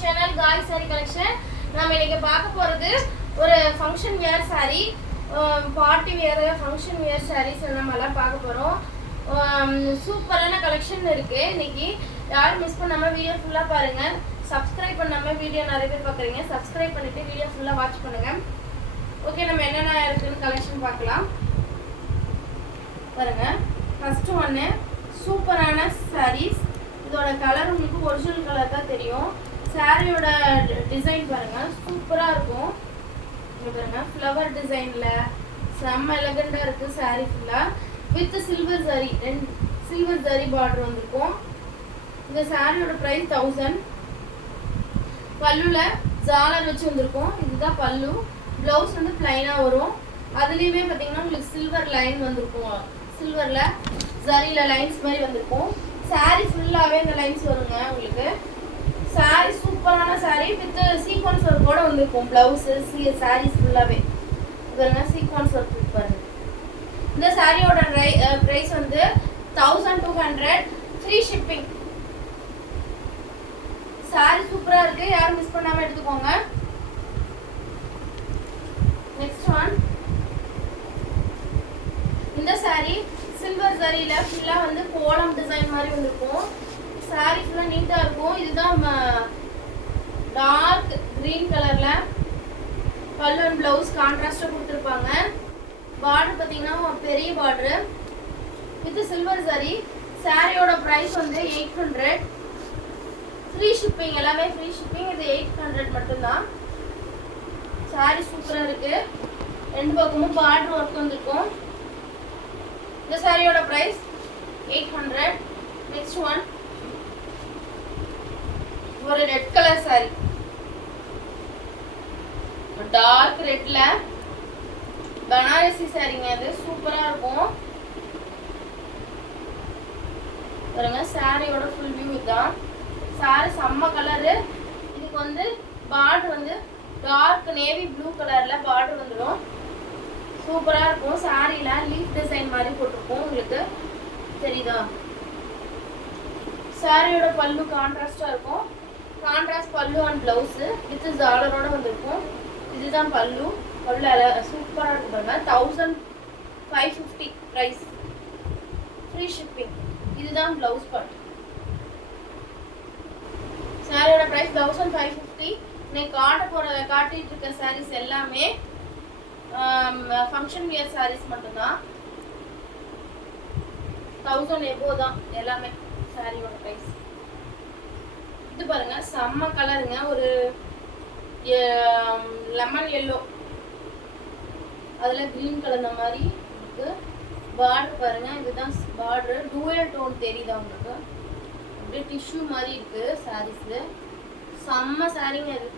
channel Guy Saree Collection. நாம இன்னைக்கு பார்க்க போறது ஒரு function wear saree, party wear, function wear sarees நம்ம எல்லாம் பார்க்க போறோம். சூப்பரான கலெக்ஷன் இருக்கு. இன்னைக்கு யாரும் மிஸ் பண்ணாம வீடியோ ஃபுல்லா பாருங்க. சப்ஸ்கிரைப் பண்ணாம வீடியோ நிறைய பேர் பார்க்கறீங்க. சப்ஸ்கிரைப் பண்ணிட்டு வீடியோ ஃபுல்லா வாட்ச் பண்ணுங்க. ஓகே, நம்ம என்னென்ன இருக்குன்னு கலெக்ஷன் பார்க்கலாம். பாருங்க, ஃபர்ஸ்ட் ஒன்னு சூப்பரான sarees. இதோட கலர் உங்களுக்கு ஒரிஜினல் கலர் தான் தெரியும். சாரியோட டிசைன் பாருங்க, சூப்பரா இருக்கும். இங்க பாருங்க, ஃப்ளவர் டிசைன்ல செம்ம எலகண்டா இருக்கு. சாரி ஃபுல்லா with silver zari, silver zari border வந்திருக்கும். இந்த சாரியோட பிரைஸ் 1000. பல்லுல ஜாலர் வச்சு வந்திருக்கும். இதுதான் பல்லு. பிளவுஸ் வந்து பிளைனா வரும். அதுலயுமே பாத்தீங்கன்னா உங்களுக்கு சில்வர் லைன் வந்திருக்கும். சில்வர்ல ஜரியில லைன்ஸ் மாதிரி வந்திருக்கும். சாரி ஃபுல்லாவே இந்த லைன்ஸ் வருங்க உங்களுக்கு. சாரி சூப்பரான சாரி வித் சீக்வன்ஸ் ஒர்க் கூட வந்திருக்கும். பிளவுஸ் சாரீஸ் ஃபுல்லாவே பாருங்க, சீக்வன்ஸ் ஒர்க் பாருங்க. இந்த சாரியோட பிரைஸ் வந்து 1200, ஃப்ரீ ஷிப்பிங். சாரி சூப்பரா இருக்கு, யாரும் மிஸ் பண்ணாம எடுத்துக்கோங்க. நெக்ஸ்ட் ஒன், இந்த சாரி சில்வர் ஜரியில ஃபுல்லா வந்து கோலம் டிசைன் மாதிரி வந்திருக்கும். சாரி ஃபுல்லா நீட்டா இருக்கும். இதுதான் டார்க் கிரீன் கலர்ல பல்லு அண்ட் பிளவுஸ் கான்ட்ராஸ்டா கொடுத்துருப்பாங்க. பார்டர் பாத்தீங்கன்னா பெரிய பார்டர் வித் சில்வர் ஜரி. சாரியோட பிரைஸ் வந்து 800, ஃப்ரீ ஷிப்பிங். எல்லாமே ஃப்ரீ ஷிப்பிங். இது 800 மட்டும்தான். சாரி சூப்பரா இருக்கு. ரெண்டு பக்கமும் பார்டர் ஒர்க் வந்திருக்கும். இந்த சாரியோட பிரைஸ் 800. நெக்ஸ்ட் ஒன், ஒரு ரெட் கலர் சாரி, டார்க் ரெட்ல பனாரசி சாரிங்க. இது சூப்பரா இருக்கும் பாருங்க. சாரியோட ஃபுல் வியூ இதுதான். சாரி செம்ம கலரு. இதுக்கு வந்து பார்டர் வந்து டார்க் நேவி ப்ளூ கலர்ல பார்டர் வந்துடும். சூப்பரா இருக்கும். சாரியில லீஃப் டிசைன் மாதிரி போட்டிருக்கும். உங்களுக்கு தெரியுதா? சாரியோட பல்லு கான்ட்ராஸ்டா இருக்கும். கான்ட்ராஸ்ட் பல்லு அண்ட் பிளவுஸ் வித் ஜாலரோட வந்திருக்கும். இதுதான் பல்லு. பல்லு சூப்பரா இருக்கு பாருங்க. 1550 பிரைஸ், ஃப்ரீ ஷிப்பிங். இதுதான் பிளவுஸ் பார்ட். சாரியோட பிரைஸ் 1550. இன்னைக்கு காட்டிட்டு இருக்க சாரீஸ் எல்லாமே ஃபங்க்ஷன் வியர் சாரீஸ் மட்டும்தான். 1000 எபோ தான் எல்லாமே சாரியோட பிரைஸ். இது பாருங்க, செம்ம கலருங்க. ஒரு லெமன் எல்லோ, அதுல கிரீன் கலந்த மாதிரி இருக்கு. பார்டர் பாருங்க, இதுதான் பார்டர். டூயல் டோன் தெரியுதா உங்களுக்கு? அப்படியே டிஷ்யூ மாதிரி இருக்கு சாரீஸ். செம்ம சாரிங்க இது.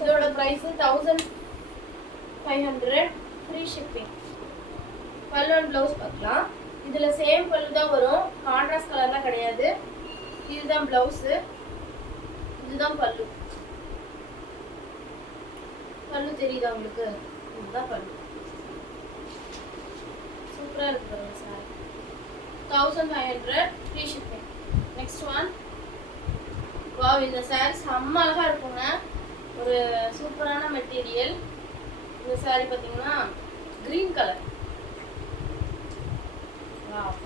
இதோட பிரைஸ் 1500, ஃப்ரீ ஷிப்பிங். பல்லு அண்ட் பிளவுஸ் பார்க்கலாம். இதுல சேம் பல்லு தான் வரும், கான்ட்ராஸ்ட் கலர்லாம் கிடையாது. இதுதான் பிளவுஸ், இதுதான் பல்லு. பல்லு தெரியுதா உங்களுக்கு? இதுதான் பல்லு. சூப்பரா இருக்கு பாருங்க sorry. 1500, free shipping. Next one, wow, இந்த சாரி செம்ம அழகா இருக்குங்க. ஒரு சூப்பரான மெட்டீரியல். இந்த சாரி பாத்தீங்கன்னா கிரீன் கலர். வாவ்,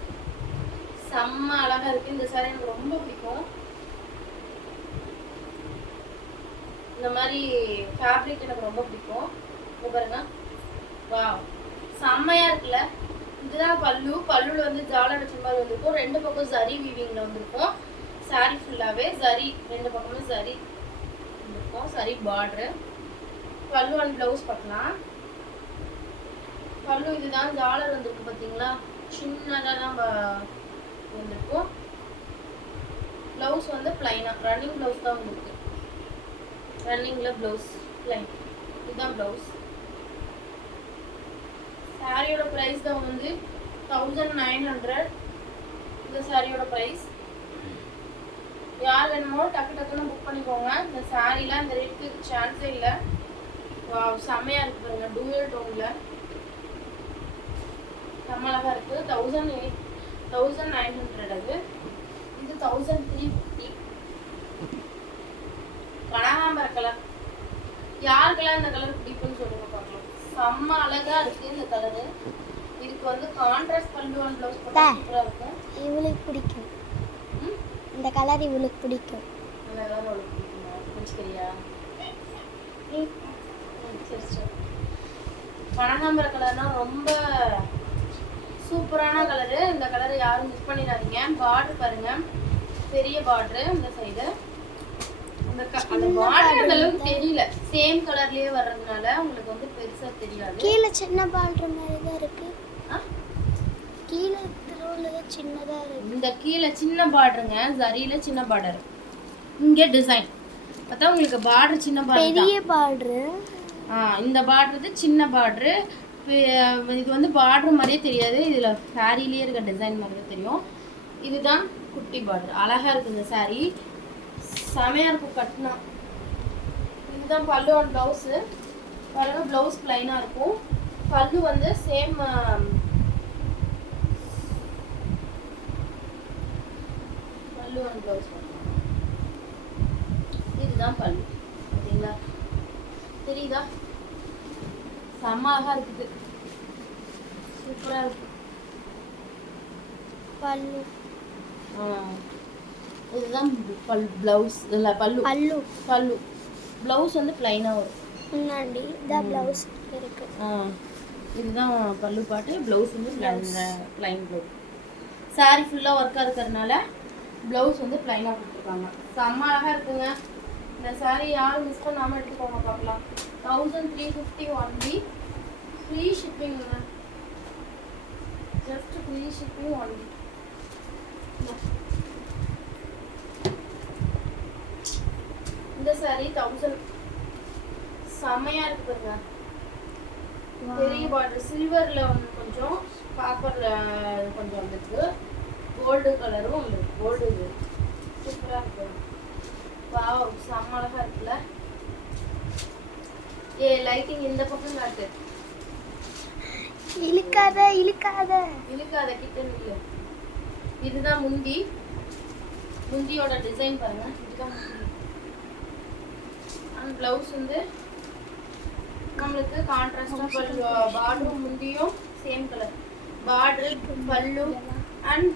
செம்ம அழகா இருக்கு. இந்த சாரி எனக்கு ரொம்ப பிடிக்கும். இந்த மாதிரி ஃபேப்ரிக் எனக்கு ரொம்ப பிடிக்கும். இங்க பாருங்க, வாவ், செம்மையா இருக்குல்ல? இதுதான் பல்லு. பல்லுல வந்து ஜாலர் வச்ச மாதிரி வந்திருக்கும். ரெண்டு பக்கம் ஜரி வீவிங்ல வந்திருக்கும். சாரி ஃபுல்லாவே ஜரி, ரெண்டு பக்கமும் ஜரி இருக்கும். சரி பார்டர். பல்லு அண்ட் பிளவுஸ் பார்க்கலாம். பல்லு இதுதான் ஜாலர் வந்திருக்கு பாத்தீங்களா? சின்னதா தான் வந்திருக்கும். பிளவுஸ் வந்து பிளைனா, ரன்னிங் பிளவுஸ் தான் வந்திருக்கு. ரன்னிங்ல பிளவுஸ் பிளைன். இதுதான் பிளவுஸ். சாரியோட பிரைஸ் தான் வந்து 1900. இந்த சாரியோட பிரைஸ். யார் வேணுமோ டக்கு டக்குன்னு புக் பண்ணிக்கோங்க. இந்த சாரிலாம் இந்த ரேட்டுக்கு சான்ஸே இல்லை. வாவ், செம்மையா இருக்கு பாருங்க. டூயல் டோன்ல செம்ம அழகா இருக்கு. 1900 அது. இது 1350. யாருக்கெல்லாம் இந்த கலர் பிடிக்கும்னு சொல்லுங்க பார்க்கலாம். செம்ம அழகா இருக்கு இந்த கலரு. இதுக்கு வந்து கான்ட்ராஸ்ட் பல்லு அண்ட் ப்ளவுஸ் போட்டா சூப்பரா இருக்கும். இவளுக்கு பிடிக்கும் இந்த கலர், இவளுக்கு பிடிக்கும். இந்த கலர் அவளுக்கு பிடிக்குமா? பிடிச்சிக்கிறியா? சரி சரி. கனகாம்பர கலர்னா ரொம்ப சூப்பரான கலரு. இந்த கலர் யாரும் மிஸ் பண்ணிடாதீங்க. பார்டர் பாருங்க, பெரிய பார்டர் இந்த சைடு. அந்த பார்டர் அந்த அளவுக்கு தெரியல, சேம் கலர்லயே வர்றதுனால உங்களுக்கு வந்து பெருசா தெரியாது. கீழே சின்ன பார்டர் மாதிரி தான் இருக்கு. கீழே ரோல சின்னதா இருக்கு. இந்த கீழே சின்ன பார்டருங்க, ஜரியில சின்ன பார்டர். இங்க டிசைன் பார்த்தா உங்களுக்கு பார்டர் சின்ன பார்டர், பெரிய பார்டர். இந்த பார்டர் சின்ன பார்டர். இது வந்து பார்டர் மாதிரியே தெரியாது, இதுல சாரிலேயே இருக்க டிசைன் மாதிரியே தெரியும். இதுதான் குட்டி பார்டர். அழகா இருக்கு இந்த சாரி, செமையா இருக்கும் கட்டினா. இதுதான் பல்லு அண்ட் பிளவுஸ். பாருங்க, பிளவுஸ் பிளைனா இருக்கும். பல்லு வந்து சேம் பல்லு அண்ட் பிளவுஸ். இதுதான் பல்லு. ஓகேங்களா? தெரியுதா? செம்ம அழகா இருக்குது, சூப்பரா இருக்கு பல்லு. இதுதான் பிளவுஸ். இல்ல பல்லு. பல்லு பல்லு பிளவுஸ் வந்து பிளைனா வரும். முன்னாடி தான் பிளவுஸ் இருக்கு. இதுதான் பல்லு பாட்டு. பிளவுஸ் வந்து பிளைன் ப்ளவுஸ். சாரி ஃபுல்லா ஒர்க்கா இருக்கிறதுனால பிளவுஸ் வந்து பிளைனா கொடுத்துருக்காங்க. செம்ம அழகா இருக்குங்க இந்த சாரி. யாரும் மிஸ் பண்ணாம எடுத்துக்கோங்க பார்க்கலாம். 1350 only. Free shipping, just free shipping only. இந்த சாரி 1000. செம்மையா இருக்கு பாருங்க. பெரிய பார்டர் சில்வர்ல ஒன்று, கொஞ்சம் காப்பர்ல கொஞ்சம் வந்துருக்கு, கோல்டு கலரும் வந்துருக்கு. கோல்டு சூப்பரா இருக்கு. வாவ், செம்ம அழகா இருக்குல்ல. லைட்டிங் இந்த பக்கம் காட்டு. இழுக்காத இழுக்காத இழுக்காத, கிட்ட நில்லு. இதுதான் முந்தி. முந்தியோட டிசைன் பாருங்க. இதுதான் முந்தி. அண்ட் பிளவுஸ் வந்து நம்மளுக்கு கான்ட்ராஸ்டா பல்லு, பார்டரும் முந்தியும் சேம் கலர். பார்டர், பல்லு அண்ட்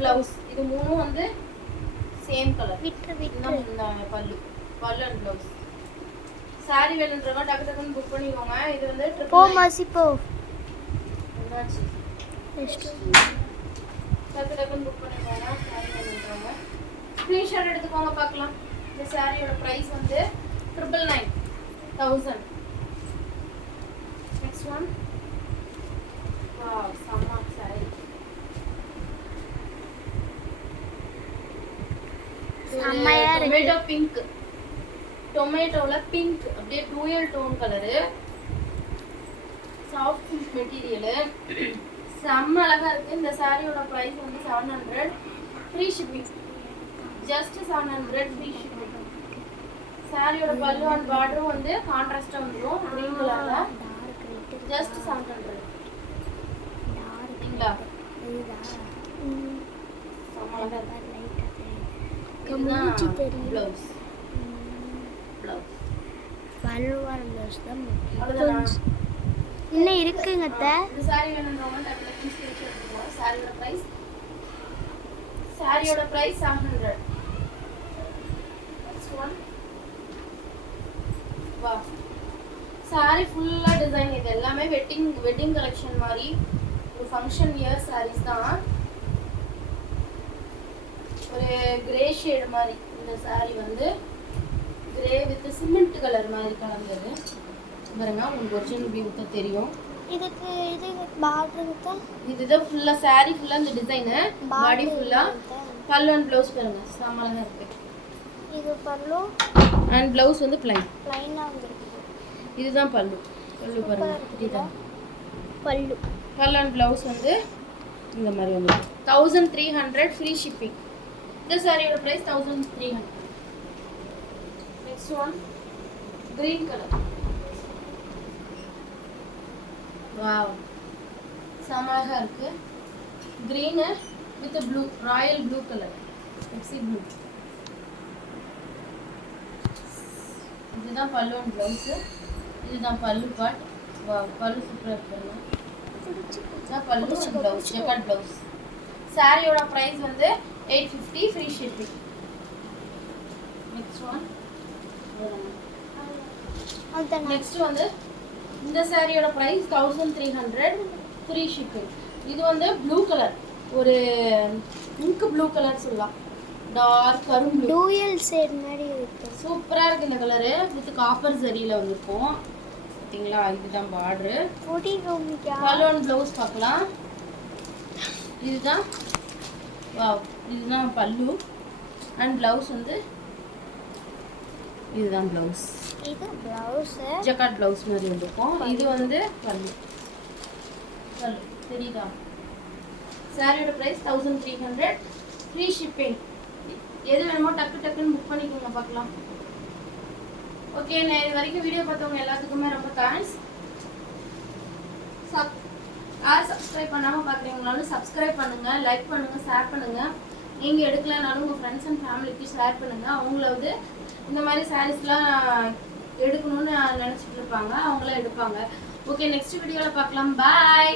பிளவுஸ், இது மூணும் வந்து சேம் கலர். இதுதான் பல்லு, பல்லு அண்ட் பிளவுஸ். சாரி வேணுன்றவங்க டக்கு டக்குன்னு புக் பண்ணிக்கோங்க. இது வந்து என்னாச்சு, டக்கு டக்குன்னு புக் பண்ணிக்கோங்க. சாரி வேணுன்றவங்க ஸ்க்ரீன்ஷாட் எடுத்துக்கோங்க பார்க்கலாம். இந்த சாரியோட ப்ரைஸ் வந்து 999,000. Next one. வாவ், செம்ம சாரி. செம்மையா இருக்கு. டொமேட்டோ பிங்க், டொமேட்டோல பிங்க் அப்படியே dual tone colour, soft silk material. செம்ம அழகா இருக்கு. இந்த சாரியோட பிரைஸ் வந்து 700. Free shipping, just 700 free shipping. சாரியோட பல்லு அண்ட் பார்டரும் வந்து கான்ட்ராஸ்டா வந்துடும், கிரீன் கலர்ல. ஜஸ்ட் 700. சரிங்களா? செம்ம அழகா இருக்கு. பிளவுஸ், பிளவுஸ் பல்லுவான பிளவுஸ் தான் முக்கியம். இன்னும் இருக்குங்க அத்தை. இந்த சாரி வேணும்ன்றவங்க டக்கு டக்குன்னு ஸ்கிரீன்ஷாட் எடுத்துக்கோங்க. சாரியோட பிரைஸ், சாரியோட பிரைஸ் 700. Next one. வா, சாரி ஃபுல்லா டிசைன். இது எல்லாமே வெட்டிங் கலெக்ஷன் மாதிரி ஒரு ஃபங்க்ஷன் இயர் சாரீஸ் தான். ஒரு கிரே ஷேட் மாதிரி இந்த சாரி வந்து கிரே வித் சிமெண்ட் கலர் மாதிரி கலந்தது. பாருங்க, உங்களுக்கு ஒரிஜினல் வியூ தெரியும். இதுக்கு இது பார்டர் தான். இதுதான் ஃபுல்லா சாரி ஃபுல்லா இந்த டிசைன், பாடி ஃபுல்லா. பல்லு அண்ட் ப்ளவுஸ் பாருங்க, செம்மலா இருக்கு. இது பல்லு அண்ட் ப்ளவுஸ் வந்து ப்ளைனா வந்திருக்கு. இதுதான் பல்லு. பல்லு பாருங்க, இதுதான் பல்லு. பல்லு அண்ட் ப்ளவுஸ் வந்து இந்த மாதிரி வந்து 1300 ஃப்ரீ ஷிப்பிங். இந்த சாரியோட price 1300. Next one. Green colour. Wow, செம்மலா இருக்கு. Green with blue, royal blue colour, Pepsi blue. இதுதான் பல்லு அண்ட் ப்ளவுஸு. இதுதான் பல்லு பார்ட். வா, பல்லு சூப்பராக இருக்குங்க. இதுதான் pallu and blouse, jacquard blouse. சாரியோட ப்ரைஸ் வந்து 850 free shipping. Next one. Next வந்து இந்த சாரியோட ப்ரைஸ் 1300 ஃப்ரீ ஷிப்பிங். இது வந்து ப்ளூ கலர், ஒரு இங்க் ப்ளூ கலர் சொல்லலாம், டார்க் கரும் ப்ளூ, டூயல் ஷேட் மாதிரி இருக்கு. சூப்பராக இருக்குது இந்த கலரு. வித் காப்பர் ஜரியில் வந்திருக்கும் பார்த்தீங்களா. இதுதான் பார்டரு. பலூன் ப்ளவுஸ் பார்க்கலாம். இதுதான் வாவ், இதுதான் பல்லு அண்ட் ப்ளவுஸ் வந்து இதுதான் ப்ளவுஸ். இது ப்ளவுஸ் ஜக்கார்ட் ப்ளவுஸ் மாதிரி வந்திருக்கும். இது வந்து பல்லு. பல்லு தெரியுதா? சாரியோட ப்ரைஸ் 1300 ஃப்ரீ ஷிப்பிங். எது வேணுமோ டக்கு டக்குன்னு புக் பண்ணிக்கோங்க பார்க்கலாம். ஓகே, நான் இது வரைக்கும் வீடியோ பார்த்தவங்க எல்லாத்துக்குமே ரொம்ப தேங்க்ஸ். யார் சப்ஸ்கிரைப் பண்ணாமல் பார்க்குறீங்கனாலும் சப்ஸ்கிரைப் பண்ணுங்கள், லைக் பண்ணுங்கள், ஷேர் பண்ணுங்கள். நீங்கள் எடுக்கலனாலும் உங்கள் ஃப்ரெண்ட்ஸ் அண்ட் ஃபேமிலிக்கு ஷேர் பண்ணுங்கள். அவங்களாவது இந்த மாதிரி சாரீஸ்லாம் எடுக்கணும்னு நினச்சிட்டு இருப்பாங்க, அவங்களாம் எடுப்பாங்க. ஓகே, நெக்ஸ்ட் வீடியோவில் பார்க்கலாம். பாய்.